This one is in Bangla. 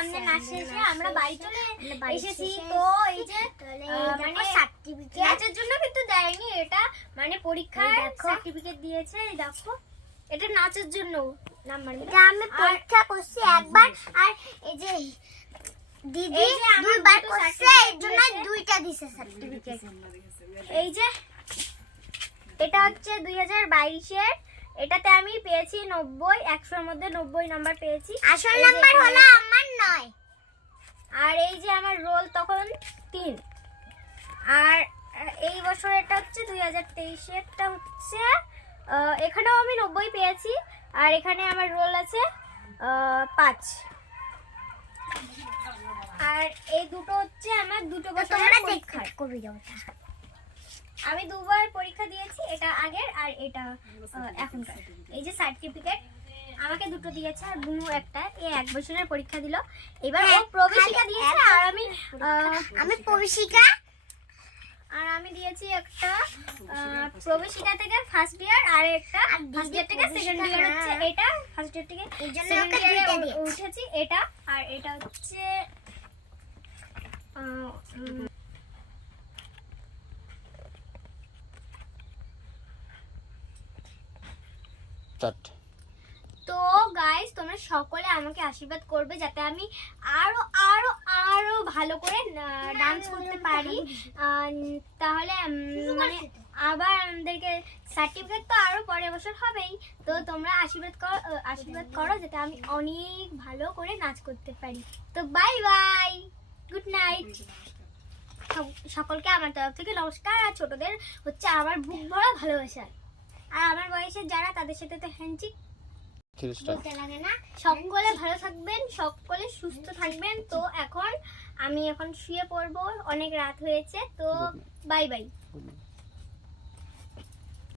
আমাদের নাচ শেষে আমরা বাড়ি চলে এসেছি। তো এই যে মানে সার্টিফিকেট নাচের জন্য কিন্তু দেয়নি এটা মানে পরীক্ষার সার্টিফিকেট দিয়েছে দেখো। এটা নাচের জন্য নাম্বার। এটা আমি পরীক্ষা করছি একবার আর এই যে দিদি দুইবার করছে এর জন্য দুইটা দিছে সার্টিফিকেট এই যে এটা হচ্ছে দুই হাজার বাইশের এটাতে আমি পেয়েছি নব্বই একশোর মধ্যে নব্বই নাম্বার পেয়েছি। আসল নাম্বার হলো আমার নয় আর এই যে আমার রোল তখন তিন আর এই বছর এটা হচ্ছে দুই হাজার তেইশেরটা হচ্ছে এখানেও আমি নব্বই পেয়েছি আর এখানে আমার রোল আছে পাঁচ। আর এই দুটো হচ্ছে আমার দুটো বছরের যাওটা আমি দুবার পরীক্ষা দিয়েছি এটা আগের আর এটা এখনকার। এই যে সার্টিফিকেট আমাকে দুটো দিয়েছে আর বুনু একটা এ এক বছরের পরীক্ষা দিল। এবার ও হ্যাঁ, প্রবেশিকা দিয়েছে আর আমি আমি প্রবেশিকা আমি দিয়েছি একটা প্রবেশিকা থেকে ফার্স্ট ইয়ার আর একটা ফার্স্ট ইয়ার থেকে সেকেন্ড ইয়ার হচ্ছে হ্যাঁ। এটা ফার্স্ট ইয়ার থেকে এই জন্য সেকেন্ড ইয়ারে উঠেছি এটা আর এটা হচ্ছে তো গাইস তোমরা সকলে আমাকে আশীর্বাদ করবে যাতে আমি আরও আরও ভালো করে ডান্স করতে পারি। তাহলে মানে আবার আমাদেরকে সার্টিফিকেট তো আরও পরের বছর হবেই। তো তোমরা আশীর্বাদ করো আশীর্বাদ করো যাতে আমি অনেক ভালো করে নাচ করতে পারি। তো বাই বাই গুড নাইট সকলকে আমার তরফ থেকে নমস্কার। আর ছোটদের হচ্ছে আমার বুক ভরা ভালোবাসা। আর আমার বয়সের যারা তাদের সাথে তো হ্যান্ডচিক সকলে ভালো থাকবেন সকলে সুস্থ থাকবেন। তো এখন আমি এখন শুয়ে পড়ব অনেক রাত হয়েছে তো বাই বাই